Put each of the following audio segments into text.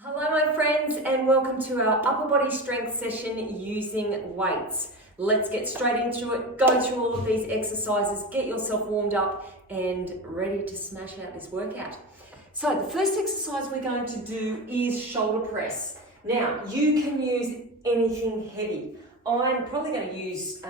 Hello my friends and welcome to our upper body strength session using weights. Let's get straight into it, go through all of these exercises, get yourself warmed up and ready to smash out this workout. So the first exercise we're going to do is shoulder press. Now you can use anything heavy. I'm probably going to use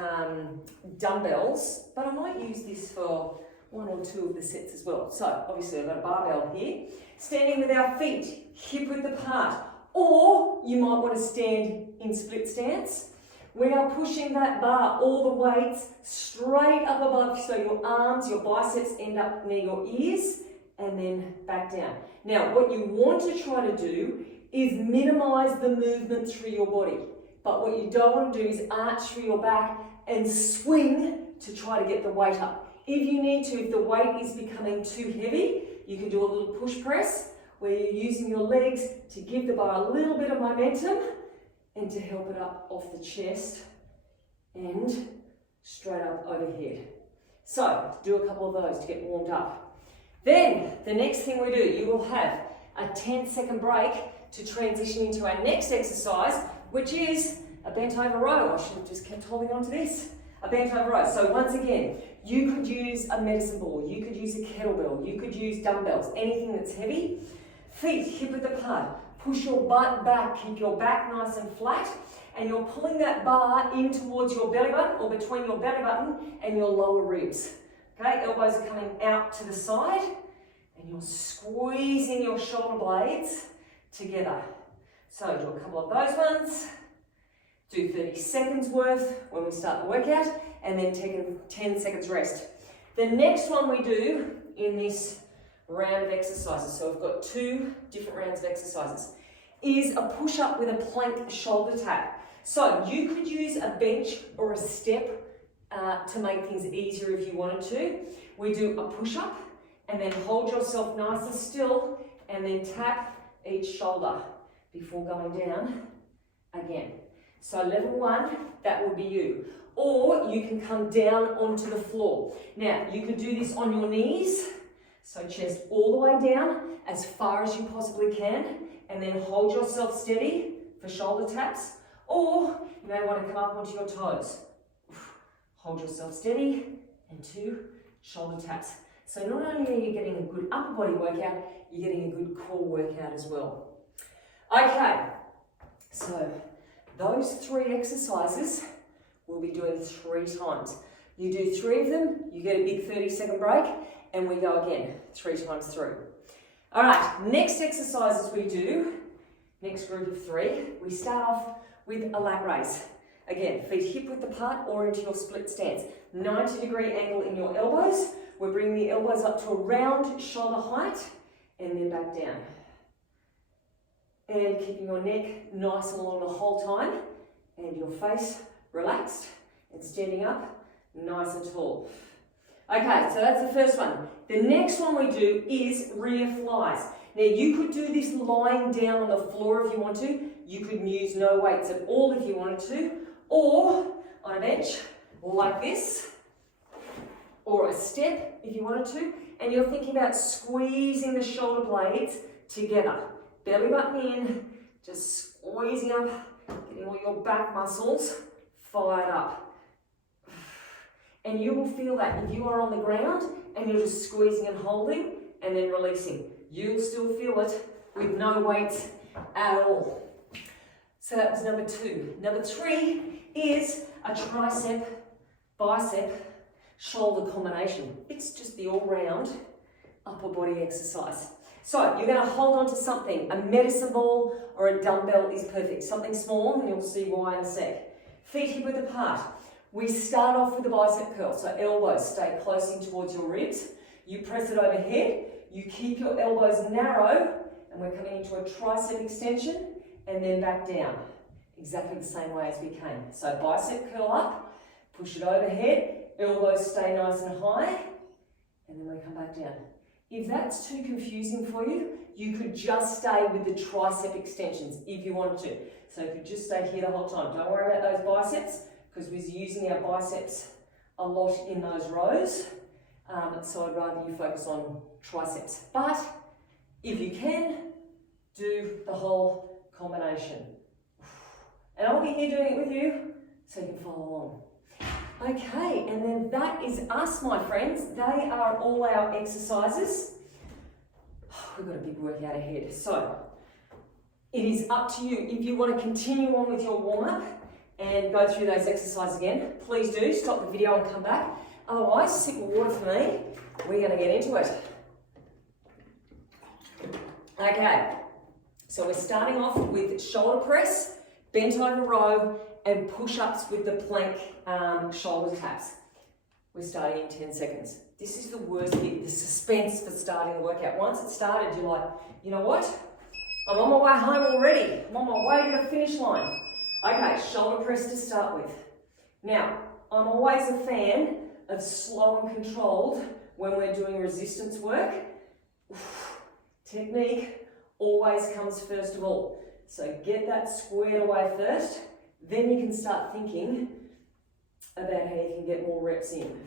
dumbbells, but I might use this for one or two of the sets as well. So obviously I've got a barbell here. Standing with our feet hip width apart, or you might want to stand in split stance. We are pushing that bar, all the weights straight up above, so your arms, your biceps end up near your ears and then back down. Now what you want to try to do is minimize the movement through your body, but what you don't want to do is arch through your back and swing to try to get the weight up. If you need to, if the weight is becoming too heavy, you can do a little push press where you're using your legs to give the bar a little bit of momentum and to help it up off the chest and straight up overhead. So do a couple of those to get warmed up. Then the next thing we do, you will have a 10-second break to transition into our next exercise, which is a bent over row. I should have just kept holding on to this. A bent over row. So once again, you could use a medicine ball, you could use a kettlebell, you could use dumbbells, anything that's heavy. Feet hip width apart. Push your butt back, keep your back nice and flat, and you're pulling that bar in towards your belly button or between your belly button and your lower ribs. Okay, elbows are coming out to the side and you're squeezing your shoulder blades together. So do a couple of those ones. Do 30 seconds worth when we start the workout and then take a 10 seconds rest. The next one we do in this round of exercises, so we've got two different rounds of exercises, is a push-up with a plank shoulder tap. So you could use a bench or a step to make things easier if you wanted to. We do a push-up and then hold yourself nice and still and then tap each shoulder before going down again. So level one, that will be you. Or you can come down onto the floor. Now, you can do this on your knees, so chest all the way down as far as you possibly can, and then hold yourself steady for shoulder taps. Or you may want to come up onto your toes. Hold yourself steady, and two shoulder taps. So not only are you getting a good upper body workout, you're getting a good core workout as well. Okay, so those three exercises we'll be doing 3 times. You do 3 of them, you get a big 30-second break, and we go again 3 times through. All right, next exercises we do, next group of 3, we start off with a lat raise. Again, feet hip width apart or into your split stance. 90-degree angle in your elbows. We're bringing the elbows up to around shoulder height and then back down. And keeping your neck nice and long the whole time and your face relaxed and standing up nice and tall. Okay, so that's the first one. The next one we do is rear flies. Now you could do this lying down on the floor if you want to. You could use no weights at all if you wanted to, or on a bench like this, or a step if you wanted to, and you're thinking about squeezing the shoulder blades together. Belly button in, just squeezing up, getting all your back muscles fired up. And you will feel that if you are on the ground and you're just squeezing and holding and then releasing. You'll still feel it with no weights at all. So that was number 2. Number 3 is a tricep, bicep, shoulder combination. It's just the all-round upper body exercise. So you're going to hold on to something. A medicine ball or a dumbbell is perfect. Something small, and you'll see why in a sec. Feet hip width apart. We start off with the bicep curl. So elbows stay close in towards your ribs. You press it overhead. You keep your elbows narrow, and we're coming into a tricep extension and then back down. Exactly the same way as we came. So bicep curl up, push it overhead, elbows stay nice and high, and then we come back down. If that's too confusing for you, you could just stay with the tricep extensions if you wanted to. So you could just stay here the whole time. Don't worry about those biceps because we're using our biceps a lot in those rows. So I'd rather you focus on triceps. But if you can, do the whole combination. And I'll be here doing it with you so you can follow along. Okay, and then that is us, my friends. They are all our exercises. We've got a big workout ahead. So it is up to you. If you want to continue on with your warm-up and go through those exercises again, please do. Stop the video and come back. Otherwise, sip of water for me. We're going to get into it. Okay, so we're starting off with shoulder press, bent over row, and push-ups with the plank shoulder taps. We're starting in 10 seconds. This is the worst bit, the suspense for starting the workout. Once it started, you're like, you know what? I'm on my way home already. I'm on my way to the finish line. Okay, shoulder press to start with. Now, I'm always a fan of slow and controlled when we're doing resistance work. Technique always comes first of all. So get that squared away first, then you can start thinking about how you can get more reps in.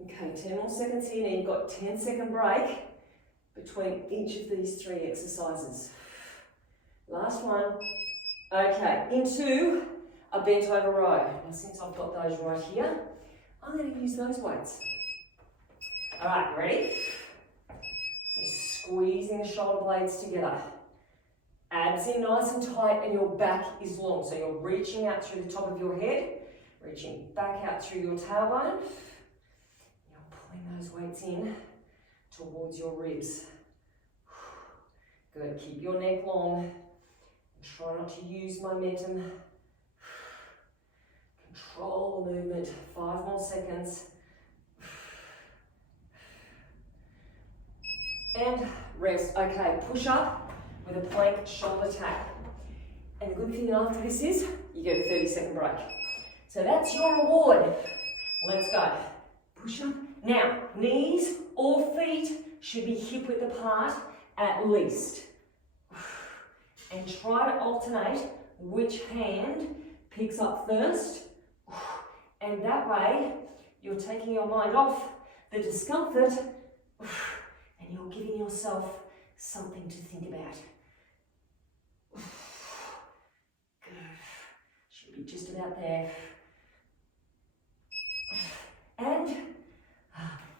Okay, 10 more seconds here. Now you've got 10-second break between each of these 3 exercises. Last one. Okay, into a bent over row. Now since I've got those right here, I'm going to use those weights. All right, ready? So squeezing the shoulder blades together. Abs in nice and tight and your back is long. So you're reaching out through the top of your head, reaching back out through your tailbone. You're pulling those weights in towards your ribs. Good, keep your neck long. Try not to use momentum. Control the movement. 5 more seconds. And rest. Okay, push up with a plank shoulder tap. And the good thing after this is you get a 30-second break. So that's your reward. Let's go. Push up. Now, knees or feet should be hip width apart at least. And try to alternate which hand picks up first. And that way, you're taking your mind off the discomfort and you're giving yourself something to think about. Good. Should be just about there. And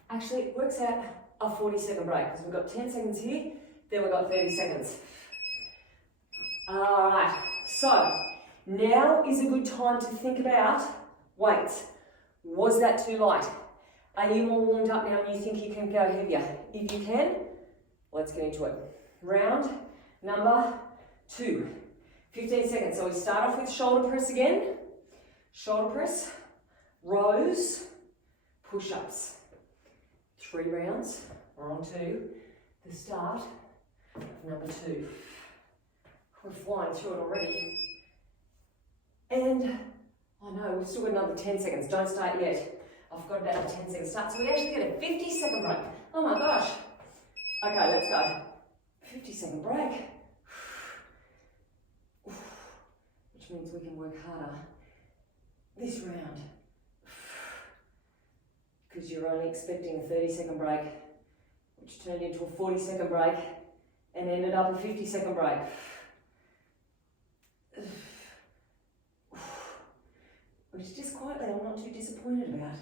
actually, it works out a 40-second break because we've got 10 seconds here, then we've got 30 seconds. All right, so now is a good time to think about weights. Was that too light? Are you more warmed up now and you think you can go heavier? If you can, let's get into it. Round number 2, 15 seconds. So we start off with shoulder press again. Shoulder press, rows, push-ups. 3 rounds, we're on to the start of number 2. We're flying through it already. And, oh no, we've still got another 10 seconds. Don't start yet. I've got about a 10-second start. So we actually get a 50-second break. Oh my gosh. Okay, let's go. 50-second break. Which means we can work harder this round. Because you're only expecting a 30-second break, which turned into a 40-second break and ended up a 50-second break. Which just quietly I'm not too disappointed about.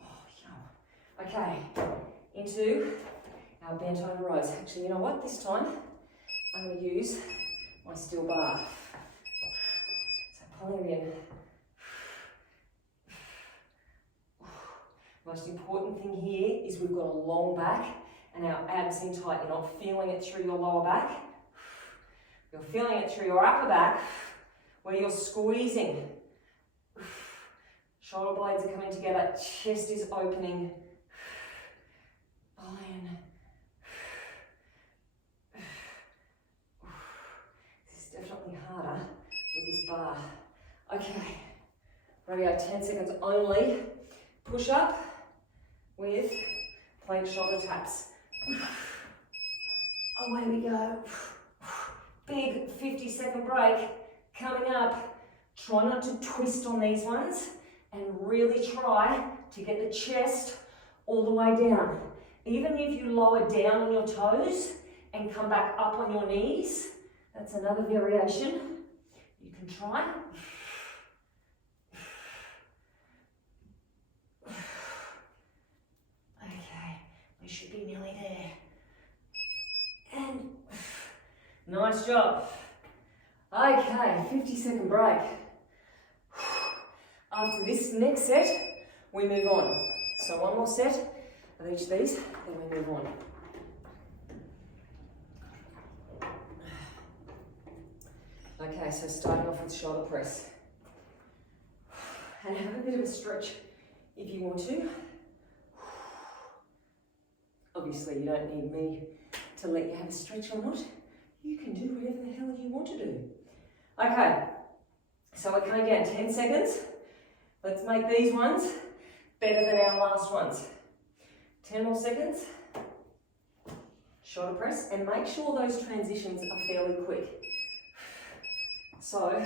Oh, yum. Okay, into our bent over rows. Actually, you know what? This time I'm going to use my steel bar. So pulling it in. Most important thing here is we've got a long back and our abs in tight. You're not feeling it through your lower back. You're feeling it through your upper back where you're squeezing. Shoulder blades are coming together, chest is opening. Iron. This is definitely harder with this bar. Okay, ready, 10 seconds only. Push up with plank shoulder taps. Away we go. Big 50-second break coming up. Try not to twist on these ones and really try to get the chest all the way down. Even if you lower down on your toes and come back up on your knees, that's another variation you can try. Okay, we should be nearly there. And nice job. Okay, 50-second break. After this next set, we move on. So one more set of each of these, then we move on. Okay, so starting off with shoulder press. And have a bit of a stretch if you want to. Obviously, you don't need me to let you have a stretch or not. You can do whatever the hell you want to do. Okay, so we're coming down 10 seconds. Let's make these ones better than our last ones. 10 more seconds. Shoulder press, and make sure those transitions are fairly quick. So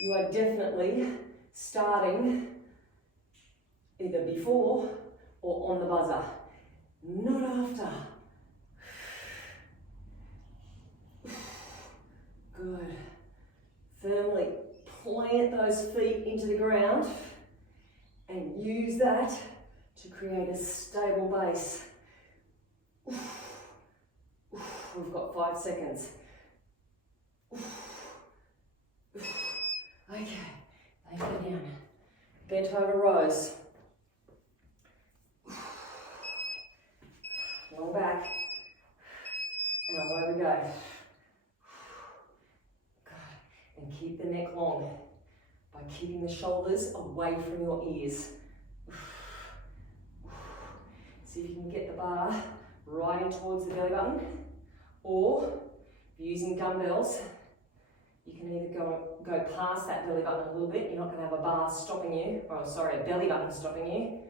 you are definitely starting either before or on the buzzer, not after. Good. Firmly plant those feet into the ground and use that to create a stable base. We've got 5 seconds. Okay, lay go down. Bent over rows. Long back. And away we go. Good. And keep the neck long by keeping the shoulders away from your ears. See if you can get the bar right in towards the belly button, or if you're using dumbbells, you can either go past that belly button a little bit. You're not going to have a bar stopping you, or sorry, a belly button stopping you.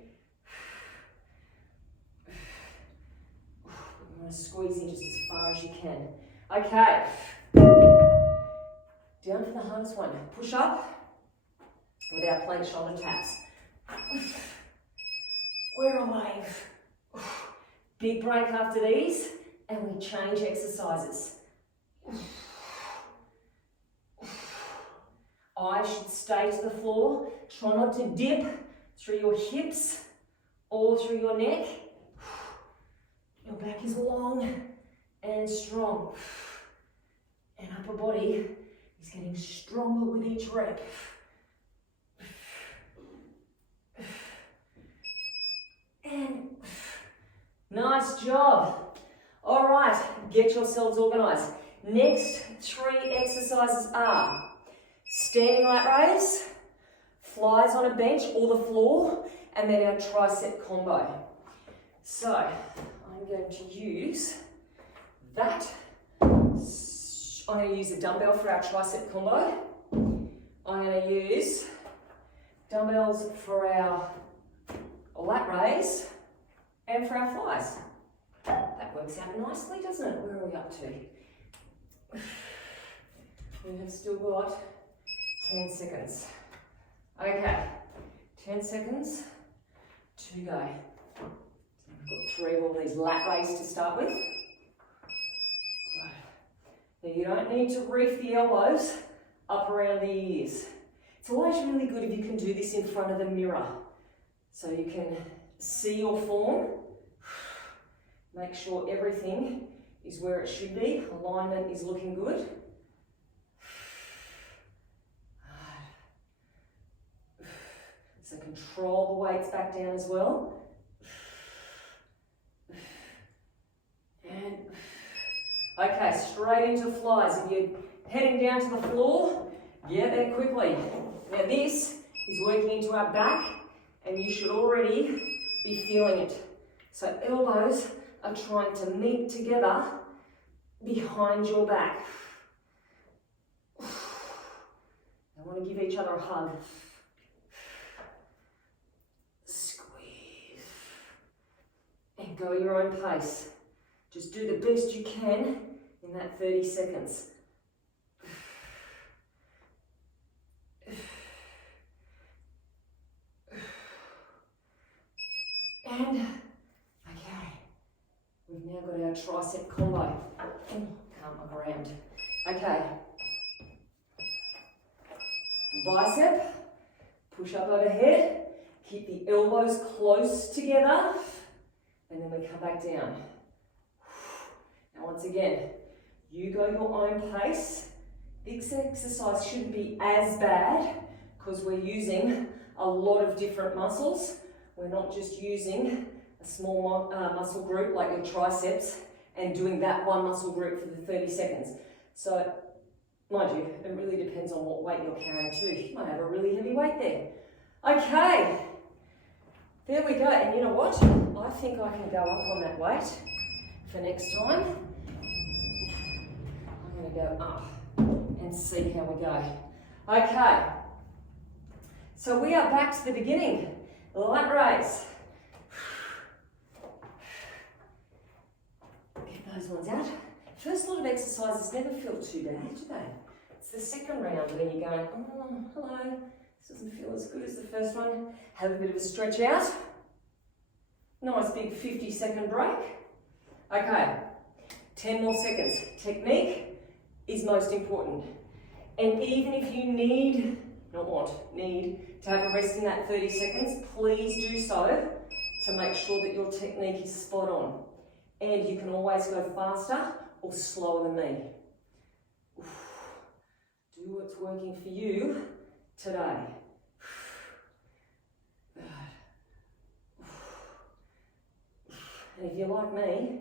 You want to squeeze in just as far as you can. Okay. Down for the hardest one. Push up with our plank shoulder taps. We're away. Big break after these, and we change exercises. Eyes should stay to the floor. Try not to dip through your hips or through your neck. Your back is long and strong. And upper body is getting stronger with each rep. And nice job. All right, get yourselves organized. Next 3 exercises are standing lat raise, flies on a bench or the floor, and then our tricep combo. So I'm going to use that. I'm going to use a dumbbell for our tricep combo. I'm going to use dumbbells for our lat raise and for our flies. That works out nicely, doesn't it? Where are we up to? We have still got 10 seconds. Okay, 10 seconds to go. We've got 3 of all these lat raises to start with. Now you don't need to reef the elbows up around the ears. It's always really good if you can do this in front of the mirror, so you can see your form. Make sure everything is where it should be. Alignment is looking good. So control the weights back down as well. And okay, straight into flies. If you're heading down to the floor, get there quickly. Now this is working into our back, and you should already be feeling it. So elbows are trying to meet together behind your back. I want to give each other a hug. Squeeze. And go your own pace. Just do the best you can in that 30 seconds. And tricep combo. Can't move around. Okay. Bicep, push up overhead, keep the elbows close together, and then we come back down. Now once again, you go your own pace. This exercise shouldn't be as bad because we're using a lot of different muscles. We're not just using a small muscle group like your triceps and doing that one muscle group for the 30 seconds. So, mind you, it really depends on what weight you're carrying too. You might have a really heavy weight there. Okay, there we go. And you know what? I think I can go up on that weight for next time. I'm going to go up and see how we go. Okay, so we are back to the beginning. Light raise. Get those ones out. First lot of exercises never feel too bad, do they? It's the second round when you're going, oh, hello, this doesn't feel as good as the first one. Have a bit of a stretch out. Nice big 50-second break. Okay, 10 more seconds. Technique is most important. And even if you need to have a rest in that 30 seconds, please do so to make sure that your technique is spot on. And you can always go faster or slower than me. Do what's working for you today. And if you're like me,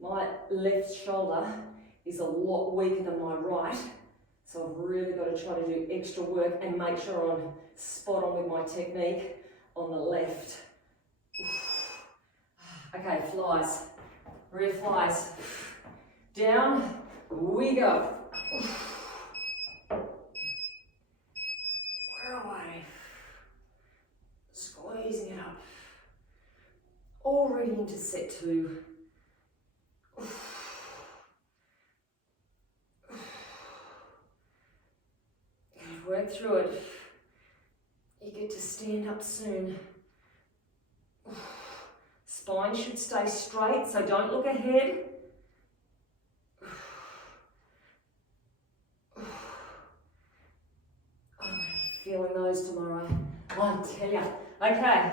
my left shoulder is a lot weaker than my right, so I've really got to try to do extra work and make sure I'm spot on with my technique on the left. Okay, flies, rear flies. Down we go. We're away. Squeezing it up. Already into set 2. Work through it. You get to stand up soon. Spine should stay straight, so don't look ahead. Feeling those tomorrow, I tell ya. Okay,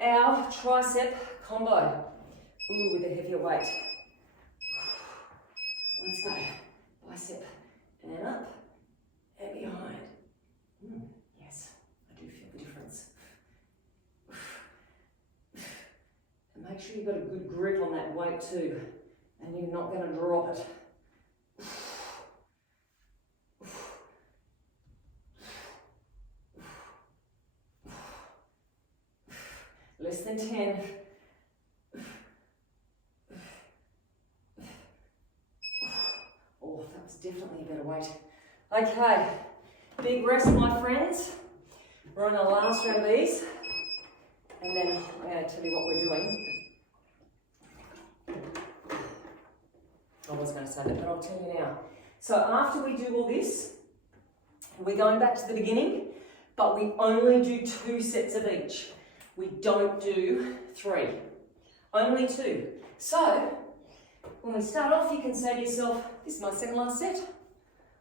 our tricep combo. Ooh, with a heavier weight. Let's go. Bicep and up and behind. Yes, I do feel the difference. And make sure you've got a good grip on that weight too, and you're not going to drop it. Less than 10. Oh, that was definitely a better weight. Okay, big rest, my friends. We're on the last round of these, and then I'm going to tell you what we're doing. I was going to say that, but I'll tell you now. So after we do all this, we're going back to the beginning, but we only do 2 sets of each. We don't do 3, only 2. So, when we start off, you can say to yourself, this is my second last set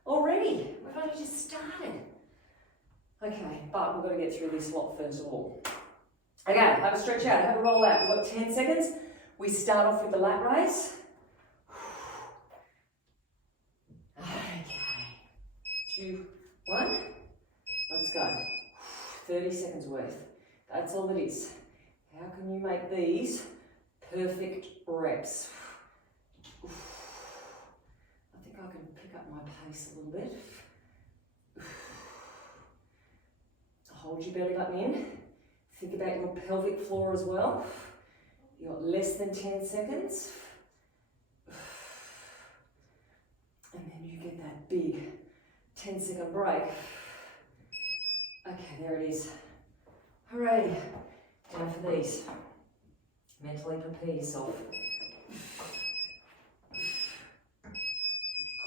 already. We've only just started. Okay, but we've got to get through this lot first of all. Okay, have a stretch out, have a roll out. We've got 10 seconds. We start off with the lat raise. Okay, 2, 1, let's go. 30 seconds worth. That's all it is. How can you make these perfect reps? I think I can pick up my pace a little bit. Hold your belly button in. Think about your pelvic floor as well. You've got less than 10 seconds. And then you get that big 10-second break. Okay, there it is. Hooray. Down for these. Mentally prepare yourself.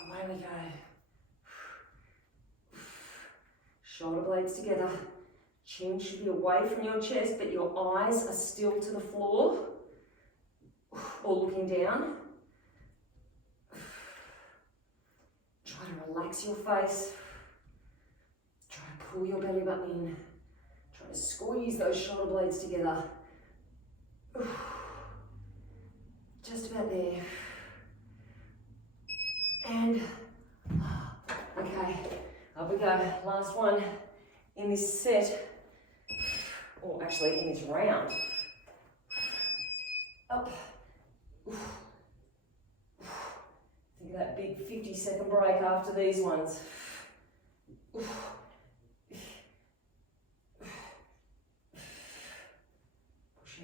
Away we go. Shoulder blades together. Chin should be away from your chest, but your eyes are still to the floor or looking down. Try to relax your face. Try to pull your belly button in. Try to squeeze those shoulder blades together. Just about there. And, okay, up we go. Last one in this set, or actually in this round. Up. Think of that big 50-second break after these ones. Push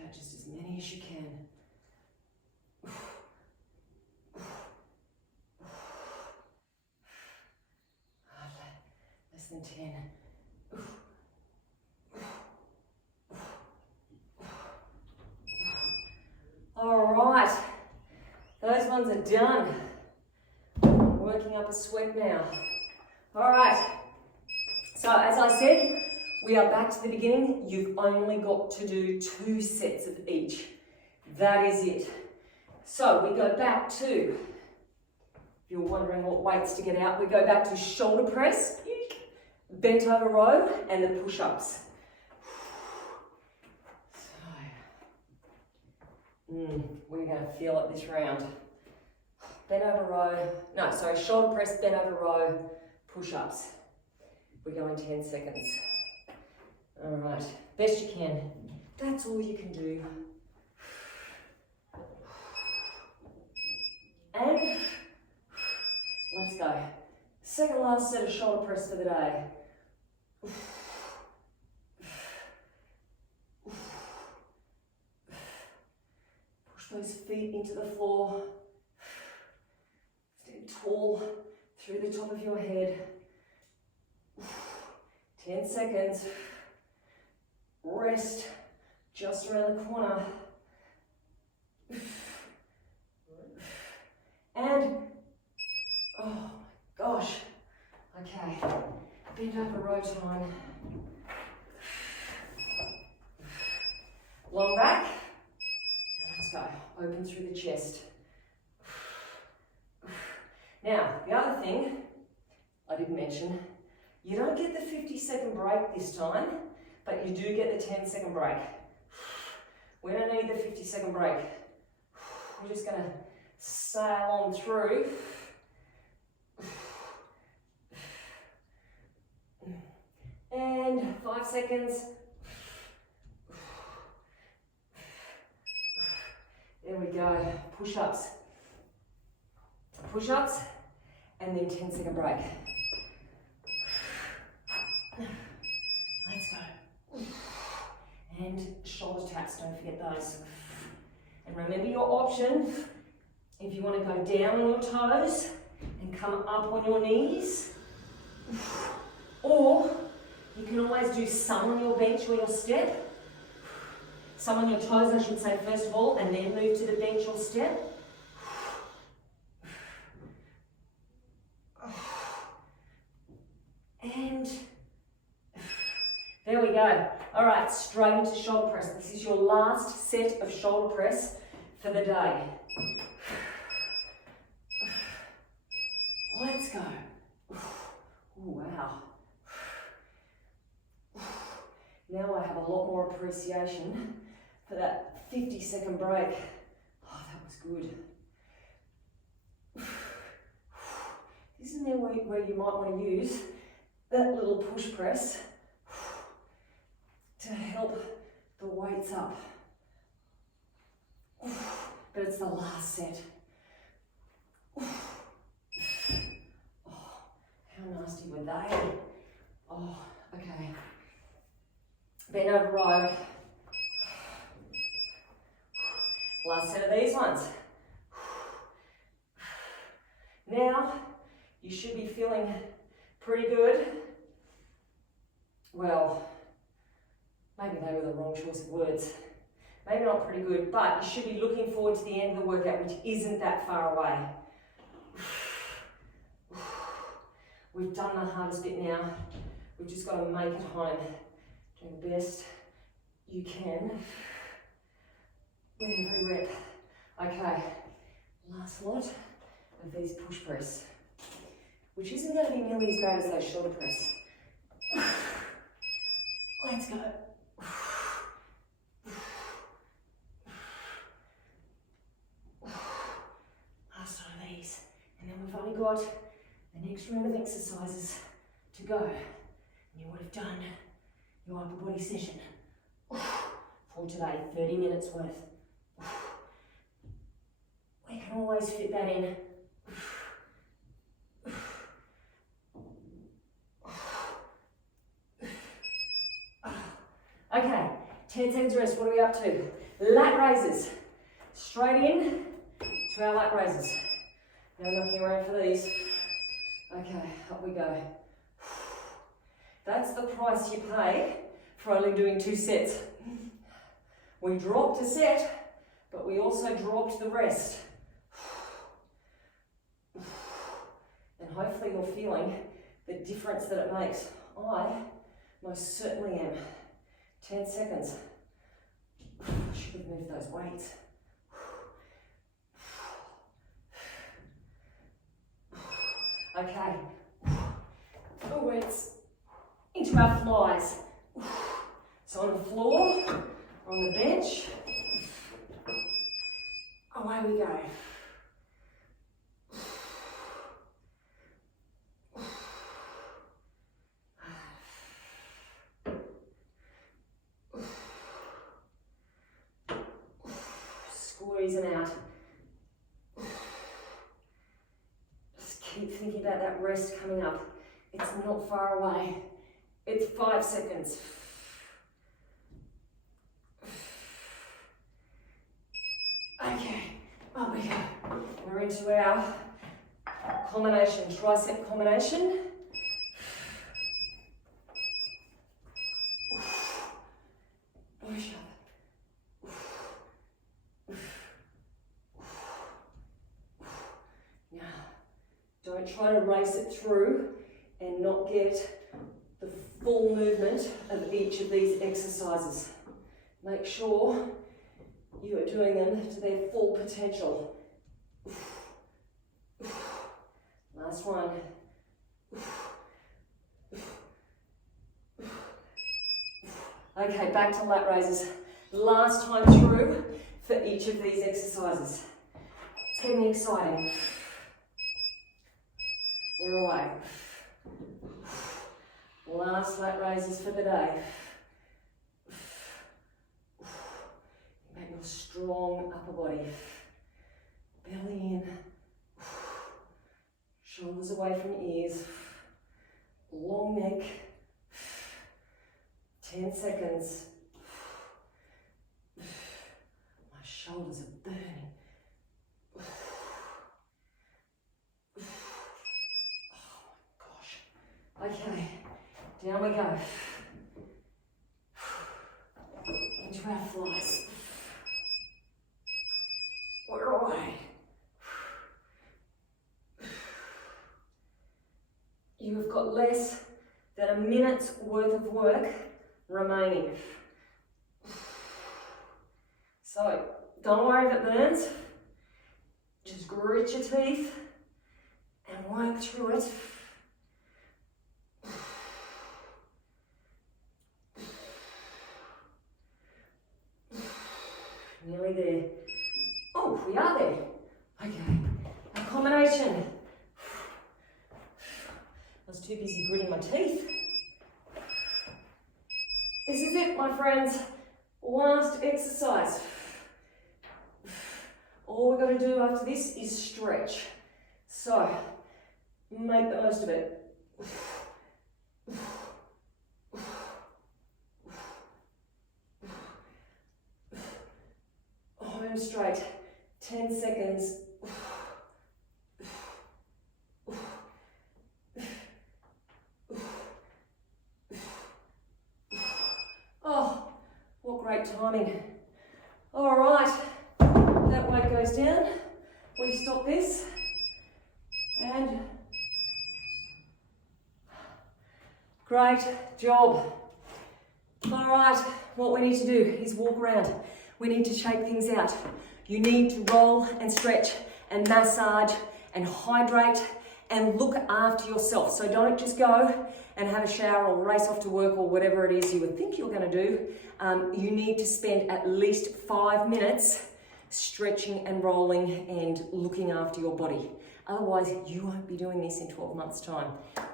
out just as many as you can. Less than 10. All right, those ones are done. Working up a sweat now. All right, so as I said, we are back to the beginning. You've only got to do 2 sets of each. That is it. So we go back to, if you're wondering what weights to get out, we go back to shoulder press, bent over row, and the push-ups. We're going to feel it this round. Bent over row, no, sorry, shoulder press, bent over row, push-ups. We go in 10 seconds. All right, best you can. That's all you can do. And let's go. Second last set of shoulder press for the day. Push those feet into the floor. Stand tall through the top of your head. 10 seconds. Rest just around the corner. And, oh my gosh. Okay, bend over row time. Long back. Let's go, open through the chest. Now, the other thing I didn't mention, you don't get the 50-second break this time, but you do get the 10-second break. We don't need the 50-second break. We're just gonna sail on through. And 5 seconds. There we go, push-ups. Push-ups, and then 10-second break. Let's go. And shoulder taps, don't forget those. And remember your option, if you want to go down on your toes and come up on your knees, or you can always do some on your bench or your step. Some on your toes, I should say, first of all, and then move to the bench or step. And there we go. All right, straight into shoulder press. This is your last set of shoulder press for the day. Let's go. Ooh, wow. Now I have a lot more appreciation for that 50-second break. Oh, that was good. Isn't there where you might want to use that little push press to help the weights up? But it's the last set. Oh, how nasty were they? Oh, okay. Bend over row. Last set of these ones. Now, you should be feeling pretty good. Well, maybe they were the wrong choice of words. Maybe not pretty good, but you should be looking forward to the end of the workout, which isn't that far away. We've done the hardest bit now. We've just got to make it home. Do the best you can with every rep. Okay, last lot of these push press. which isn't going to be nearly as bad as those shoulder press. Let's go. Last one of these, and then we've only got the next round of exercises to go. And you would have done your upper body session for today, 30 minutes worth. We can always fit that in. Okay, 10 seconds rest. What are we up to? Lat raises. Straight in to our lat raises. No knocking around for these. Okay, up we go. That's the price you pay for only doing 2 sets. We dropped a set, but we also dropped the rest. And hopefully you're feeling the difference that it makes. I most certainly am. 10 seconds. I should have moved those weights. Okay. The weights into our flies. So on the floor, on the bench, away we go. Squeezing out. Just keep thinking about that rest coming up. It's not far away. It's 5 seconds. Okay, up we go. We're into our combination, tricep combination. Push up. Now, don't try to race it through and not get the full movement of each of these exercises. Make sure you are doing them to their full potential. Last one. Okay, back to lat raises. Last time through for each of these exercises. It's getting exciting. We're away. Last lat raises for the day. Make your strong upper body. Belly in. Shoulders away from ears. Long neck. 10 seconds. My shoulders are burning. Oh my gosh. Okay, down we go. Into our flies. We're away. You have got less than a minute's worth of work remaining. So, don't worry if it burns. Just grit your teeth and work through it. Nearly there. Oh, we are there. Okay, a combination. I was too busy gritting my teeth. This is it, my friends. Last exercise. All we've got to do after this is stretch. So, make the most of it. Home straight. 10 seconds. Oh, what great timing. All right, that weight goes down. We stop this and great job. All right, what we need to do is walk around. We need to shake things out. You need to roll and stretch and massage and hydrate and look after yourself. So don't just go and have a shower or race off to work or whatever it is you would think you're going to do. You need to spend at least 5 minutes stretching and rolling and looking after your body. Otherwise, you won't be doing this in 12 months' time,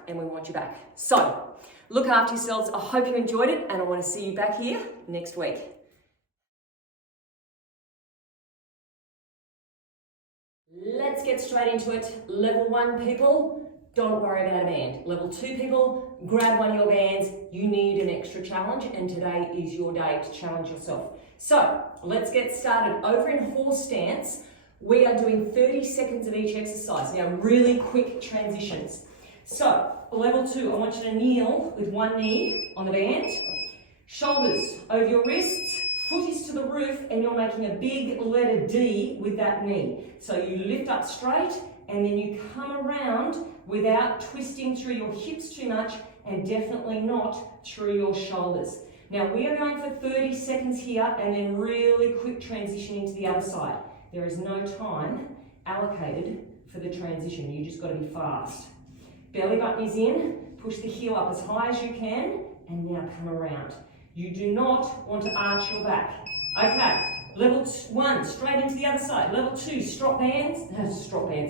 and we want you back. So, look after yourselves. I hope you enjoyed it, and I want to see you back here next week. Let's get straight into it. Level 1 people, don't worry about a band. Level 2 people, grab one of your bands. You need an extra challenge, and today is your day to challenge yourself. So, let's get started. Over in horse stance, we are doing 30 seconds of each exercise. Now, really quick transitions. So, level 2, I want you to kneel with one knee on the band, shoulders over your wrists, foot is to the roof, and you're making a big letter D with that knee. So you lift up straight, and then you come around without twisting through your hips too much, and definitely not through your shoulders. Now, we are going for 30 seconds here, and then really quick transition into the other side. There is no time allocated for the transition. You just got to be fast. Belly button is in. Push the heel up as high as you can, and now come around. You do not want to arch your back. Okay, level 1, straight into the other side. Level 2,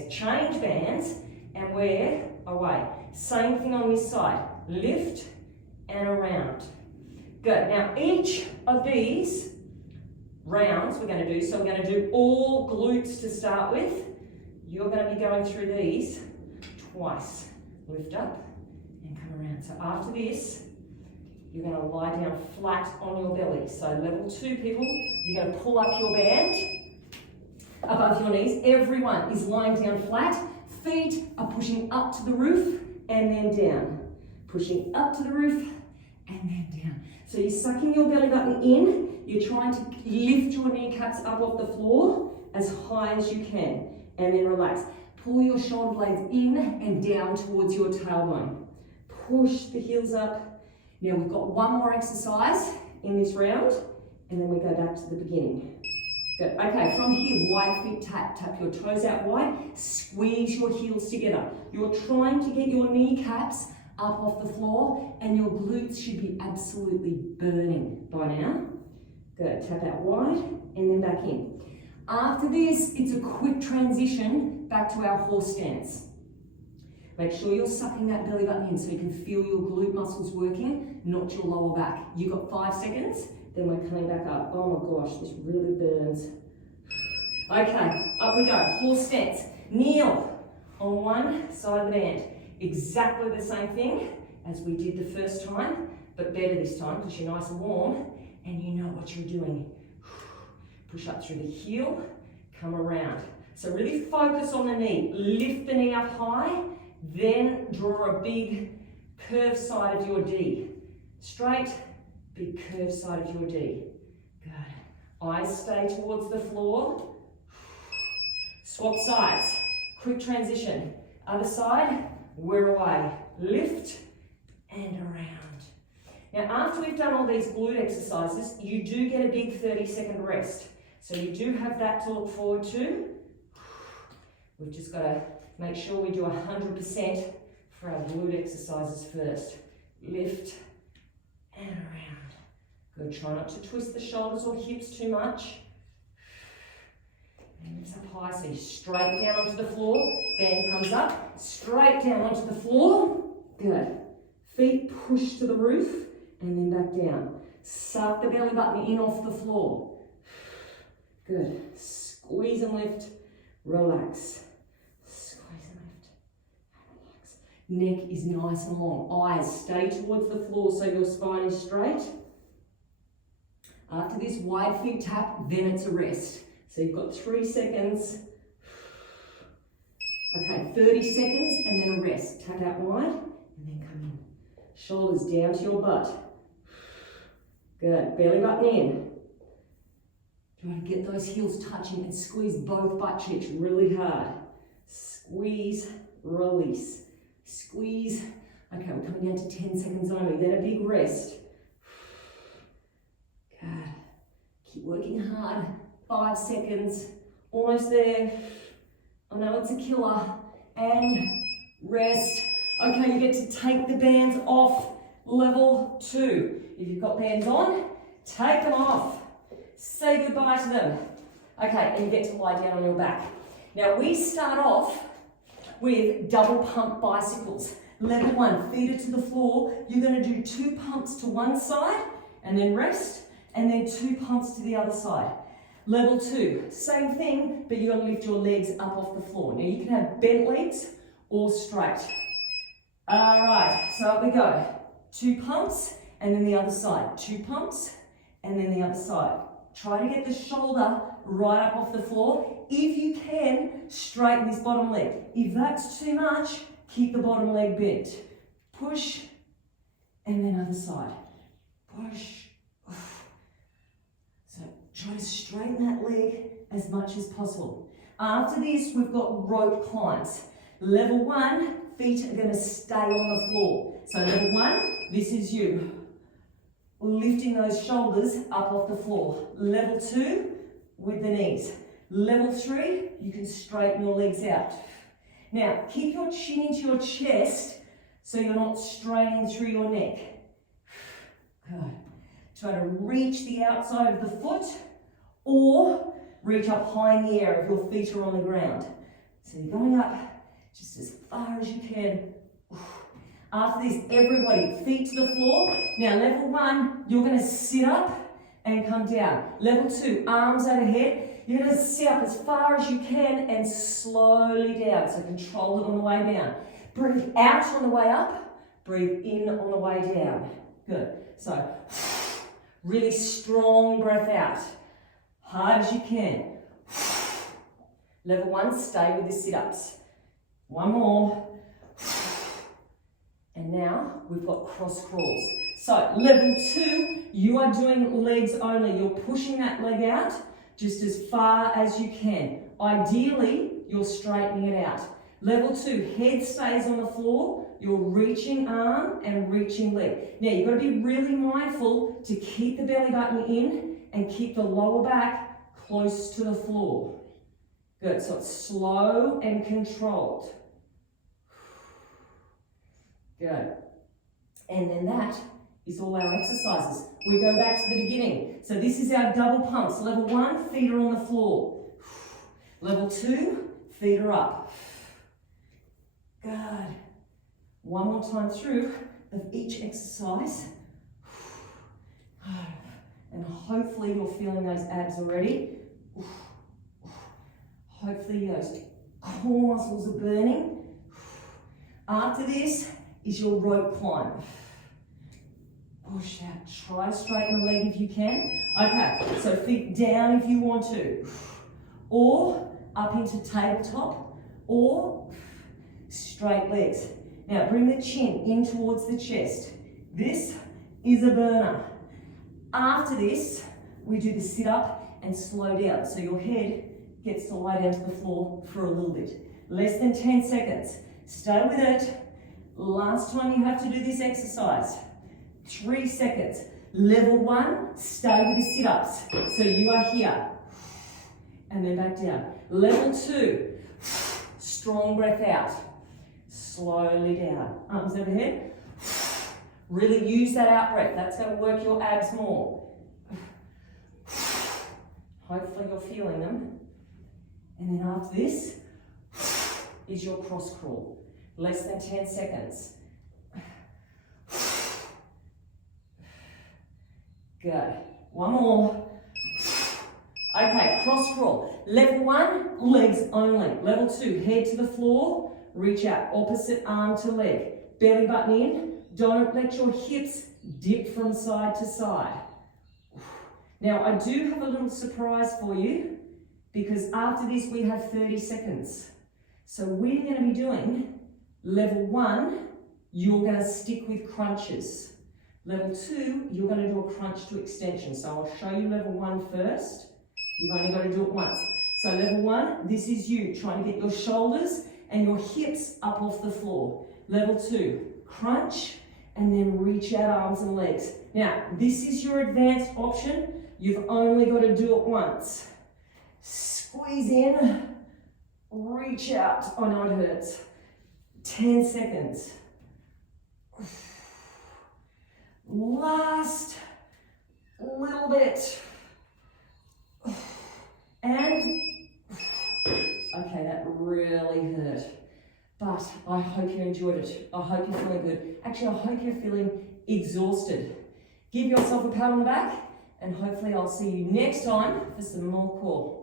change bands, and wear away. Same thing on this side. Lift and around. Good. Now, each of these rounds we're going to do, so we're going to do all glutes to start with. You're going to be going through these twice. Lift up and come around. So after this, you're going to lie down flat on your belly. So level 2 people, you're going to pull up your band above your knees. Everyone is lying down flat. Feet are pushing up to the roof and then down. Pushing up to the roof and then down. So you're sucking your belly button in. You're trying to lift your kneecaps up off the floor as high as you can. And then relax. Pull your shoulder blades in and down towards your tailbone. Push the heels up. Now we've got one more exercise in this round, and then we go back to the beginning. Good. Okay, from here, wide feet tap. Tap your toes out wide. Squeeze your heels together. You're trying to get your kneecaps up off the floor, and your glutes should be absolutely burning by now. Good. Tap out wide, and then back in. After this, it's a quick transition back to our horse stance. Make sure you're sucking that belly button in so you can feel your glute muscles working, not your lower back. You've got 5 seconds, then we're coming back up. Oh my gosh, this really burns. Okay, up we go. Horse stance. Kneel on one side of the band. Exactly the same thing as we did the first time, but better this time because you're nice and warm and you know what you're doing. Push up through the heel, come around. So really focus on the knee. Lift the knee up high, then draw a big curved side of your D. Straight, big curved side of your D. Good. Eyes stay towards the floor. Swap sides. Quick transition. Other side, wear away. Lift and around. Now, after we've done all these glute exercises, you do get a big 30-second rest. So you do have that to look forward to. We've just got to make sure we do 100% for our glute exercises first. Lift and around. Good. Try not to twist the shoulders or hips too much. And it's up high, so you straight down onto the floor. Band comes up, straight down onto the floor. Good. Feet push to the roof and then back down. Suck the belly button in off the floor. Good. Squeeze and lift. Relax. Squeeze and lift. Relax. Neck is nice and long. Eyes stay towards the floor so your spine is straight. After this wide feet tap, then it's a rest. So you've got 3 seconds. Okay, 30 seconds and then a rest. Tap out wide and then come in. Shoulders down to your butt. Good. Belly button in. Try to get those heels touching and squeeze both butt cheeks really hard. Squeeze, release. Squeeze. Okay, we're coming down to 10 seconds only. Then a big rest. Good. Keep working hard. 5 seconds. Almost there. I know it's a killer. And rest. Okay, you get to take the bands off. Level 2. If you've got bands on, take them off. Say goodbye to them. Okay, and you get to lie down on your back. Now we start off with double pump bicycles. Level 1, feet are to the floor. You're going to do 2 pumps to one side and then rest, and then 2 pumps to the other side. Level 2, same thing, but you've got to lift your legs up off the floor. Now you can have bent legs or straight. All right, so up we go. 2 pumps and then the other side. 2 pumps and then the other side. Try to get the shoulder right up off the floor. If you can, straighten this bottom leg. If that's too much, keep the bottom leg bent. Push and then other side. Push. So try to straighten that leg as much as possible. After this, we've got rope climbs. Level 1, feet are going to stay on the floor. So level 1, this is you. Lifting those shoulders up off the floor. Level 2, with the knees. Level 3, you can straighten your legs out. Now, keep your chin into your chest so you're not straining through your neck. Good. Try to reach the outside of the foot or reach up high in the air if your feet are on the ground. So you're going up just as far as you can. After this, everybody, feet to the floor. Now, level 1, you're going to sit up and come down. Level 2, arms overhead. You're going to sit up as far as you can and slowly down. So control it on the way down. Breathe out on the way up. Breathe in on the way down. Good. So, really strong breath out. Hard as you can. Level 1, stay with the sit-ups. One more. And now we've got cross crawls. So level 2, you are doing legs only. You're pushing that leg out just as far as you can. Ideally, you're straightening it out. Level 2, head stays on the floor. You're reaching arm and reaching leg. Now you've got to be really mindful to keep the belly button in and keep the lower back close to the floor. Good, so it's slow and controlled. Good. And then that is all our exercises. We go back to the beginning. So this is our double pumps. Level 1, feet are on the floor. Level 2, feet are up. Good. One more time through of each exercise. And hopefully you're feeling those abs already. Hopefully those core muscles are burning. After this is your rope climb. Push out. Try to straighten the leg if you can. Okay, so feet down if you want to. Or up into tabletop. Or straight legs. Now bring the chin in towards the chest. This is a burner. After this, we do the sit up and slow down. So your head gets to lie down to the floor for a little bit. Less than 10 seconds. Stay with it. Last time you have to do this exercise. 3 seconds. Level 1, stay with the sit-ups. So you are here. And then back down. Level 2, strong breath out. Slowly down. Arms overhead. Really use that out breath. That's going to work your abs more. Hopefully you're feeling them. And then after this is your cross crawl. Less than 10 seconds. Good. One more. Okay, cross crawl. Level 1, legs only. Level 2, head to the floor. Reach out, opposite arm to leg. Belly button in. Don't let your hips dip from side to side. Now, I do have a little surprise for you because after this we have 30 seconds. So we're going to be doing level 1, you're going to stick with crunches. Level 2, you're going to do a crunch to extension. So I'll show you level 1 first. You've only got to do it once. So level 1, this is you trying to get your shoulders and your hips up off the floor. Level 2, crunch and then reach out arms and legs. Now, this is your advanced option. You've only got to do it once. Squeeze in, reach out. Oh no, it hurts. 10 seconds. Last little bit. And, okay, that really hurt. But I hope you enjoyed it. I hope you're feeling good. Actually, I hope you're feeling exhausted. Give yourself a pat on the back, and hopefully I'll see you next time for some more core.